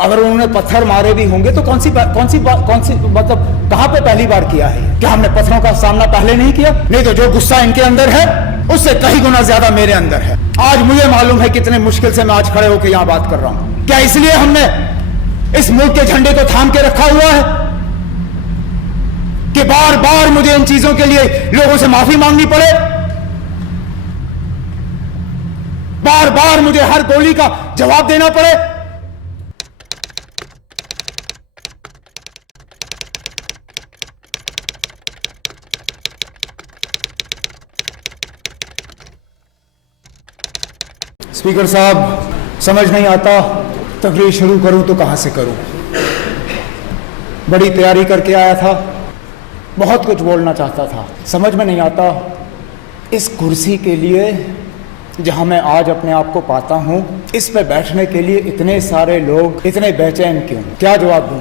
अगर उन्होंने पत्थर मारे भी होंगे तो कौन सी मतलब कहां पे पहली बार किया है? क्या हमने पत्थरों का सामना पहले नहीं किया? नहीं तो जो गुस्सा इनके अंदर है उससे कई गुना ज्यादा मेरे अंदर है। आज मुझे मालूम है कितने मुश्किल से मैं आज खड़े होकर यहां बात कर रहा हूं। क्या इसलिए हमने इस मुल्क के झंडे को थाम के रखा हुआ है कि बार बार मुझे इन चीजों के लिए लोगों से माफी मांगनी पड़े? बार बार मुझे हर गोली का जवाब देना पड़े? स्पीकर साहब, समझ नहीं आता तकरीर शुरू करूं तो कहां से करूं। बड़ी तैयारी करके आया था, बहुत कुछ बोलना चाहता था, समझ में नहीं आता इस कुर्सी के लिए जहां मैं आज अपने आप को पाता हूं, इस पे बैठने के लिए इतने सारे लोग इतने बेचैन क्यों? क्या जवाब दूं?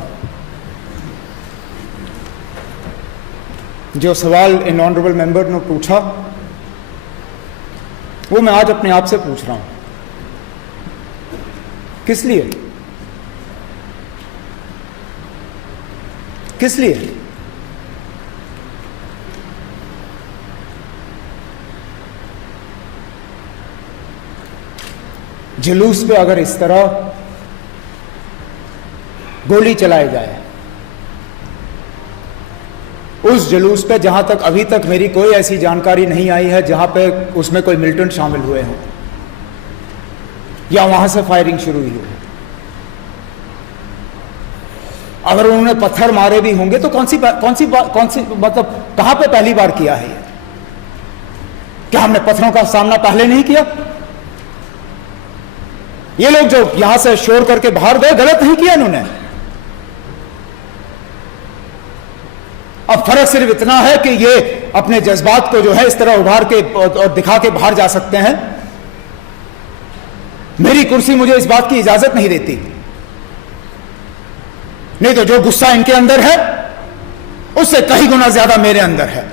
जो सवाल इन ऑनरेबल मेंबर ने पूछा वो मैं आज अपने आप से पूछ रहा हूं। किस लिए? किस लिए? जुलूस पे अगर इस तरह गोली चलाई जाए, उस जुलूस पे जहां तक अभी तक मेरी कोई ऐसी जानकारी नहीं आई है जहां पे उसमें कोई मिलिटेंट शामिल हुए हों या वहां से फायरिंग शुरू हुई हो, अगर उन्होंने पत्थर मारे भी होंगे तो कौन सी मतलब कहां पे पहली बार किया है? क्या हमने पत्थरों का सामना पहले नहीं किया? ये लोग जो यहां से शोर करके बाहर गए, गलत नहीं किया इन्होंने। अब फर्क सिर्फ इतना है कि ये अपने जज्बात को जो है इस तरह उभार के और दिखा के बाहर जा सकते हैं। मेरी कुर्सी मुझे इस बात की इजाजत नहीं देती। नहीं तो जो गुस्सा इनके अंदर है उससे कई गुना ज्यादा मेरे अंदर है।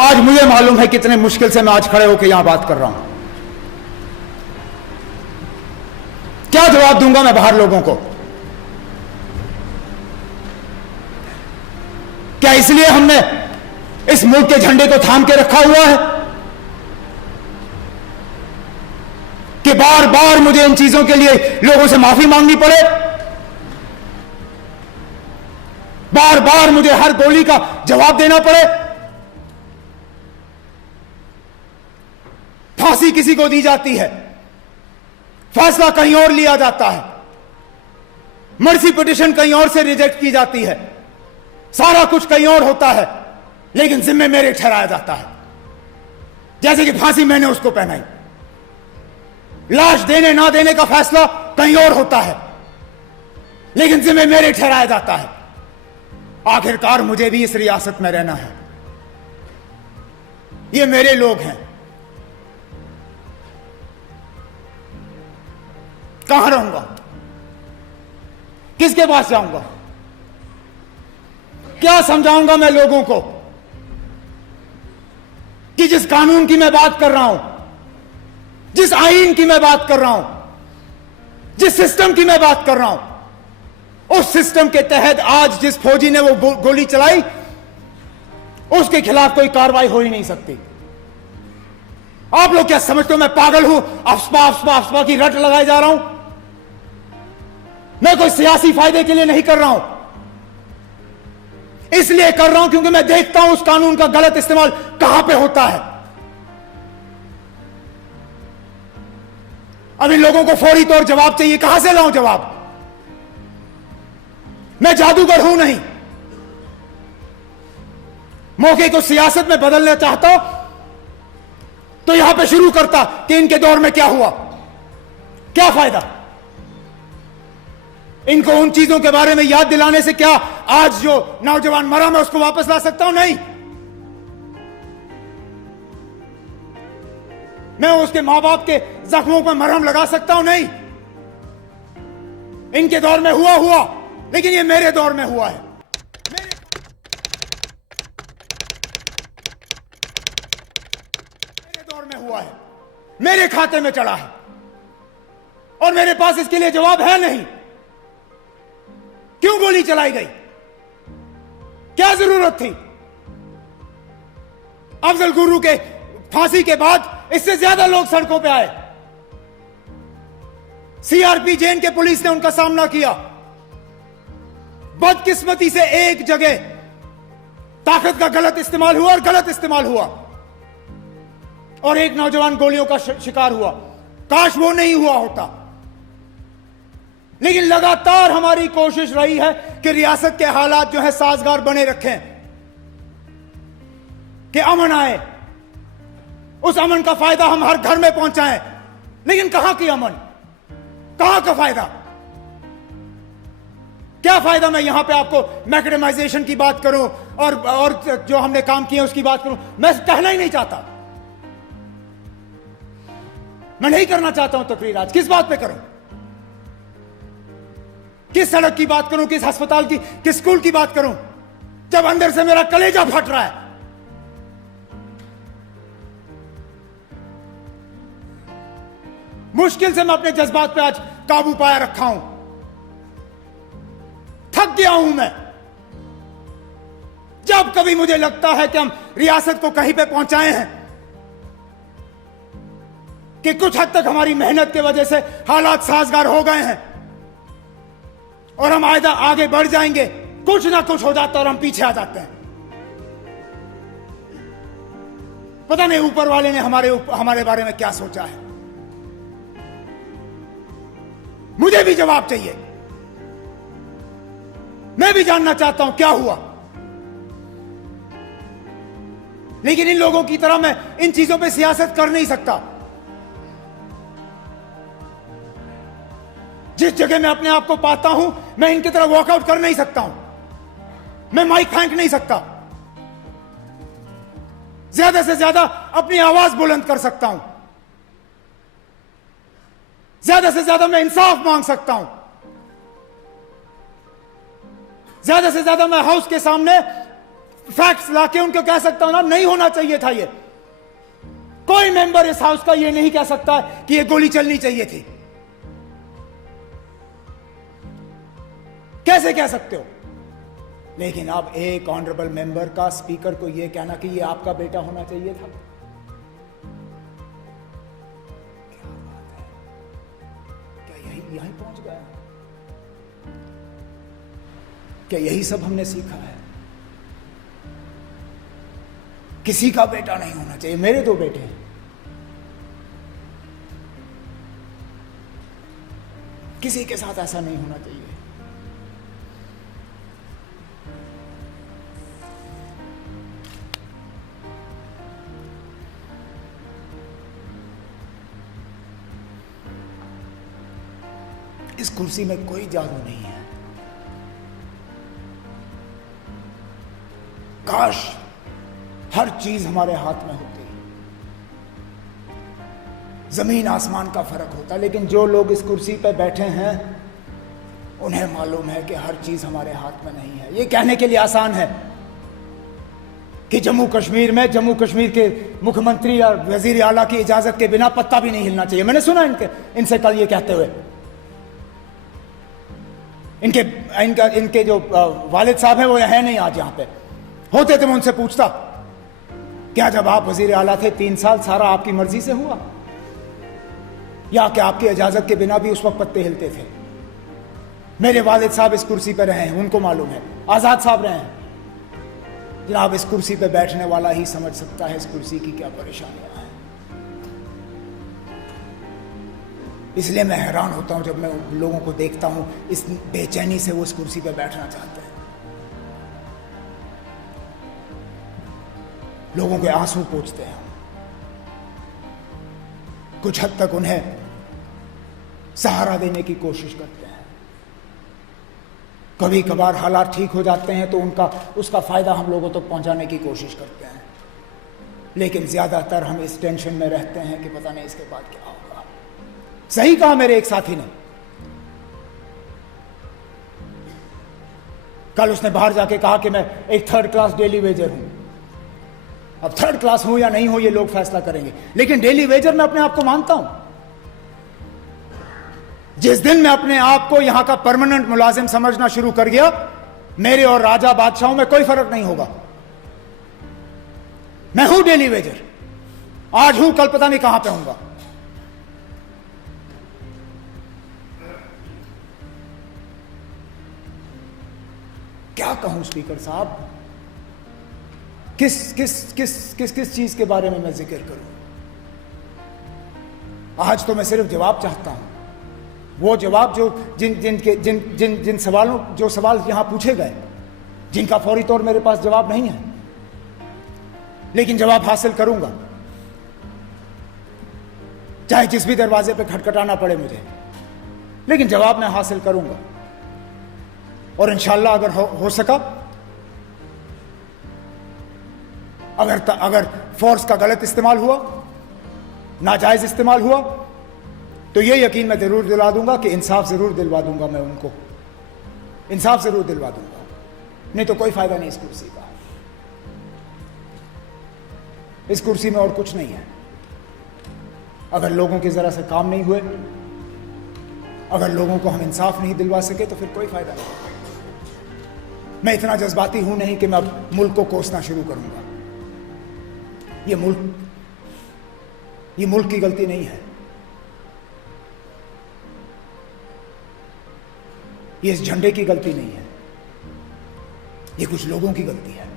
आज मुझे मालूम है कितने मुश्किल से मैं आज खड़े होकर यहां बात कर रहा हूं। क्या जवाब दूंगा मैं बाहर लोगों को? क्या इसलिए हमने इस मुल्क के झंडे को थाम के रखा हुआ है कि बार बार मुझे इन चीजों के लिए लोगों से माफी मांगनी पड़े? बार बार मुझे हर गोली का जवाब देना पड़े? फांसी किसी को दी जाती है, फैसला कहीं और लिया जाता है, मर्सी पिटीशन कहीं और से रिजेक्ट की जाती है, सारा कुछ कहीं और होता है, लेकिन जिम्मे मेरे ठहराया जाता है। जैसे कि फांसी मैंने उसको पहनाई, लाश देने ना देने का फैसला कहीं और होता है, लेकिन जिम्मे मेरे ठहराया जाता है। आखिरकार मुझे भी इस रियासत में रहना है, ये मेरे लोग हैं। कहां रहूंगा? किसके पास जाऊंगा? क्या समझाऊंगा मैं लोगों को कि जिस कानून की मैं बात कर रहा हूं, जिस आईन की मैं बात कर रहा हूं, जिस सिस्टम की मैं बात कर रहा हूं, उस सिस्टम के तहत आज जिस फौजी ने वो गोली चलाई उसके खिलाफ कोई कार्रवाई हो ही नहीं सकती। आप लोग क्या समझते हो मैं पागल हूं? अफस्पा अफस्पा अफस्पा की रट लगाए जा रहा हूं? मैं कोई सियासी फायदे के लिए नहीं कर रहा हूं, इसलिए कर रहा हूं क्योंकि मैं देखता हूं उस कानून का गलत इस्तेमाल कहां पे होता है। अब इन लोगों को फौरी तौर जवाब चाहिए, कहां से लाऊं जवाब? मैं जादूगर हूं नहीं। मौके को सियासत में बदलना चाहता तो यहां पे शुरू करता कि इनके दौर में क्या हुआ, क्या फायदा। इनको उन चीजों के बारे में याद दिलाने से क्या आज जो नौजवान मरा मैं उसको वापस ला सकता हूं? नहीं। मैं उसके मां बाप के जख्मों पर मरहम लगा सकता हूं? नहीं। इनके दौर में हुआ, लेकिन ये मेरे दौर में हुआ है। मेरे दौर में हुआ है, मेरे खाते में चढ़ा है। और मेरे पास इसके लिए जवाब है नहीं। क्यों गोली चलाई गई? क्या जरूरत थी? अफजल गुरु के फांसी के बाद इससे ज्यादा लोग सड़कों पे आए। सीआरपी जैन के पुलिस ने उनका सामना किया। बदकिस्मती से एक जगह ताकत का गलत इस्तेमाल हुआ और गलत इस्तेमाल हुआ और एक नौजवान गोलियों का शिकार हुआ। काश वो नहीं हुआ होता। लेकिन लगातार हमारी कोशिश रही है कि रियासत के हालात जो है साजगार बने रखें, कि अमन आए, उस अमन का फायदा हम हर घर में पहुंचाएं। लेकिन कहां की अमन, कहां का फायदा? क्या फायदा मैं यहां पे आपको मैकेडमाइजेशन की बात करूं और जो हमने काम किए उसकी बात करूं? मैं कहना ही नहीं चाहता, मैं नहीं करना चाहता हूं तकरीर। आज किस बात पे करूं? किस सड़क की बात करूं, किस अस्पताल की, किस स्कूल की बात करूं, जब अंदर से मेरा कलेजा फट रहा है? मुश्किल से मैं अपने जज्बात पे आज काबू पाया रखा हूं। थक गया हूं मैं। जब कभी मुझे लगता है कि हम रियासत को कहीं पे पहुंचाए हैं, कि कुछ हद तक हमारी मेहनत की वजह से हालात साजगार हो गए हैं और हम आगे बढ़ जाएंगे, कुछ ना कुछ हो जाता है और हम पीछे आ जाते हैं। पता नहीं ऊपर वाले ने हमारे बारे में क्या सोचा है। मुझे भी जवाब चाहिए। मैं भी जानना चाहता हूं क्या हुआ। लेकिन इन लोगों की तरह मैं इन चीजों पे सियासत कर नहीं सकता। जिस जगह मैं अपने आप को पाता हूं, मैं इनकी तरह वॉकआउट कर नहीं सकता हूं। मैं माइक फेंक नहीं सकता। ज्यादा से ज्यादा अपनी आवाज बुलंद कर सकता हूं। ज्यादा से ज्यादा मैं इंसाफ मांग सकता हूं। ज्यादा से ज्यादा मैं हाउस के सामने फैक्ट्स लाके उनको कह सकता हूं ना, नहीं होना चाहिए था ये। कोई मेंबर इस हाउस का ये नहीं कह सकता कि ये गोली चलनी चाहिए थी। कैसे कह सकते हो? लेकिन अब एक ऑनरेबल मेंबर का स्पीकर को यह कहना कि ये आपका बेटा होना चाहिए था, क्या बात है? क्या यहीं पहुंच गया? क्या यही सब हमने सीखा है? किसी का बेटा नहीं होना चाहिए। मेरे दो बेटे हैं, किसी के साथ ऐसा नहीं होना चाहिए। इस कुर्सी में कोई जादू नहीं है। काश हर चीज हमारे हाथ में होती, जमीन आसमान का फर्क होता। लेकिन जो लोग इस कुर्सी पर बैठे हैं उन्हें मालूम है कि हर चीज हमारे हाथ में नहीं है। ये कहने के लिए आसान है कि जम्मू कश्मीर के मुख्यमंत्री और वजीर आला की इजाजत के बिना पत्ता भी नहीं हिलना चाहिए। मैंने सुना इनसे कल ये कहते हुए। इनके जो वालिद साहब हैं वो है नहीं आज यहाँ पे। होते थे मैं उनसे पूछता, क्या जब आप वजीर आला थे 3 साल सारा आपकी मर्जी से हुआ, या क्या आपकी इजाजत के बिना भी उस वक्त पत्ते हिलते थे? मेरे वालिद साहब इस कुर्सी पे रहे हैं, उनको मालूम है। आजाद साहब रहे हैं। जनाब, इस कुर्सी पे बैठने वाला ही समझ सकता है इस कुर्सी की क्या परेशानियां हैं। इसलिए मैं हैरान होता हूं जब मैं लोगों को देखता हूं इस बेचैनी से वो इस कुर्सी पे बैठना चाहते हैं। लोगों के आंसू पोंछते हैं। कुछ हद तक उन्हें सहारा देने की कोशिश करते हैं। कभी कभार हालात ठीक हो जाते हैं तो उसका फायदा हम लोगों तक पहुंचाने की कोशिश करते हैं। लेकिन ज्यादातर हम इस टेंशन में रहते हैं कि पता नहीं इसके बाद क्या होगा। सही कहा मेरे एक साथी ने। कल उसने बाहर जाके कहा कि मैं एक 3rd क्लास डेली वेजर हूं। अब 3rd क्लास हूं या नहीं हूं ये लोग फैसला करेंगे, लेकिन डेली वेजर मैं अपने आप को मानता हूं। जिस दिन मैं अपने आप को यहां का परमानेंट मुलाजिम समझना शुरू कर गया, मेरे और राजा बादशाहों में कोई फर्क नहीं होगा। मैं हूं डेली वेजर, आज हूं, कल पता नहीं कहां पे होऊंगा। क्या कहूं स्पीकर साहब, किस किस किस किस किस चीज के बारे में मैं जिक्र करूं? आज तो मैं सिर्फ जवाब चाहता हूं, वो जवाब जो जिन जिन के जिन जिन जिन सवालों जो सवाल यहां पूछे गए, जिनका फौरी तौर मेरे पास जवाब नहीं है, लेकिन जवाब हासिल करूंगा, चाहे जिस भी दरवाजे पे खटखटाना पड़े मुझे, लेकिन जवाब मैं हासिल करूंगा। और इंशाअल्लाह अगर हो सका, अगर फोर्स का गलत इस्तेमाल हुआ, नाजायज इस्तेमाल हुआ, तो ये यकीन मैं जरूर दिला दूंगा कि इंसाफ जरूर दिलवा दूंगा, मैं उनको इंसाफ जरूर दिलवा दूंगा। नहीं तो कोई फायदा नहीं इस कुर्सी का। इस कुर्सी में और कुछ नहीं है। अगर लोगों के जरा से काम नहीं हुए, अगर लोगों को हम इंसाफ नहीं दिलवा सके, तो फिर कोई फायदा नहीं। मैं इतना जज्बाती हूं नहीं कि मैं अब मुल्क को कोसना शुरू करूंगा। ये मुल्क की गलती नहीं है, ये इस झंडे की गलती नहीं है, ये कुछ लोगों की गलती है।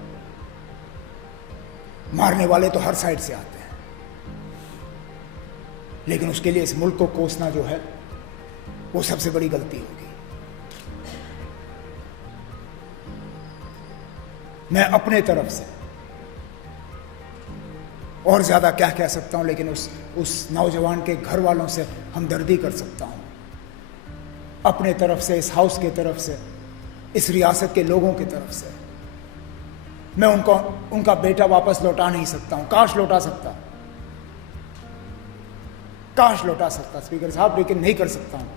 मारने वाले तो हर साइड से आते हैं, लेकिन उसके लिए इस मुल्क को कोसना जो है वो सबसे बड़ी गलती होगी। मैं अपने तरफ से और ज्यादा क्या कह सकता हूं, लेकिन उस नौजवान के घर वालों से हमदर्दी कर सकता हूं। अपने तरफ से, इस हाउस के तरफ से, इस रियासत के लोगों की तरफ से मैं उनका बेटा वापस लौटा नहीं सकता हूं। काश लौटा सकता स्पीकर साहब, लेकिन नहीं कर सकता हूं।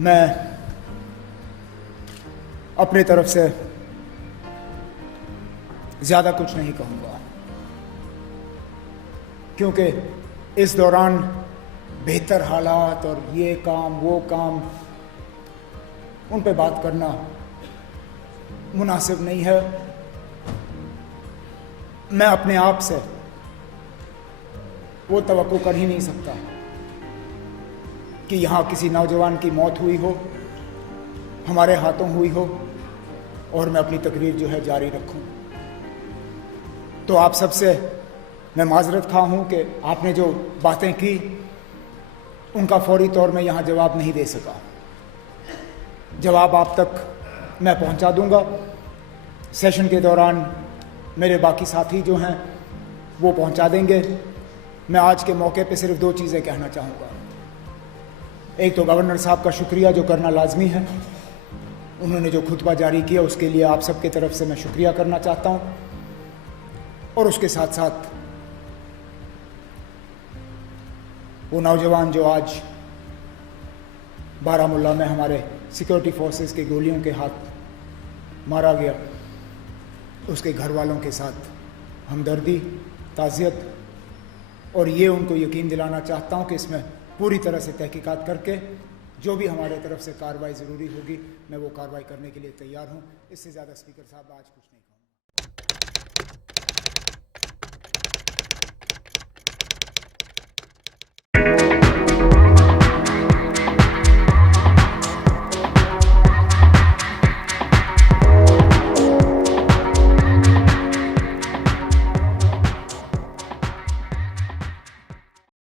मैं अपनी तरफ से ज्यादा कुछ नहीं कहूंगा, क्योंकि इस दौरान बेहतर हालात और ये काम वो काम उन पे बात करना मुनासिब नहीं है। मैं अपने आप से वो तवक्को कर ही नहीं सकता कि यहाँ किसी नौजवान की मौत हुई हो, हमारे हाथों हुई हो, और मैं अपनी तकरीर जो है जारी रखूं। तो आप सबसे मैं माजरत खा हूं कि आपने जो बातें की उनका फौरी तौर में यहाँ जवाब नहीं दे सका। जवाब आप तक मैं पहुँचा दूंगा। सेशन के दौरान मेरे बाकी साथी जो हैं वो पहुँचा देंगे। मैं आज के मौके पे सिर्फ दो चीज़ें कहना चाहूँगा। एक तो गवर्नर साहब का शुक्रिया जो करना लाजमी है, उन्होंने जो खुतबा जारी किया उसके लिए आप सबके तरफ से मैं शुक्रिया करना चाहता हूँ। और उसके साथ साथ वो नौजवान जो आज बारामुल्ला में हमारे सिक्योरिटी फोर्सेस की गोलियों के हाथ मारा गया, उसके घर वालों के साथ हमदर्दी, ताज़ियत, और ये उनको यकीन दिलाना चाहता हूँ कि इसमें पूरी तरह से तहकीकात करके जो भी हमारे तरफ से कार्रवाई ज़रूरी होगी मैं वो कार्रवाई करने के लिए तैयार हूँ। इससे ज़्यादा स्पीकर साहब आज कुछ नहीं।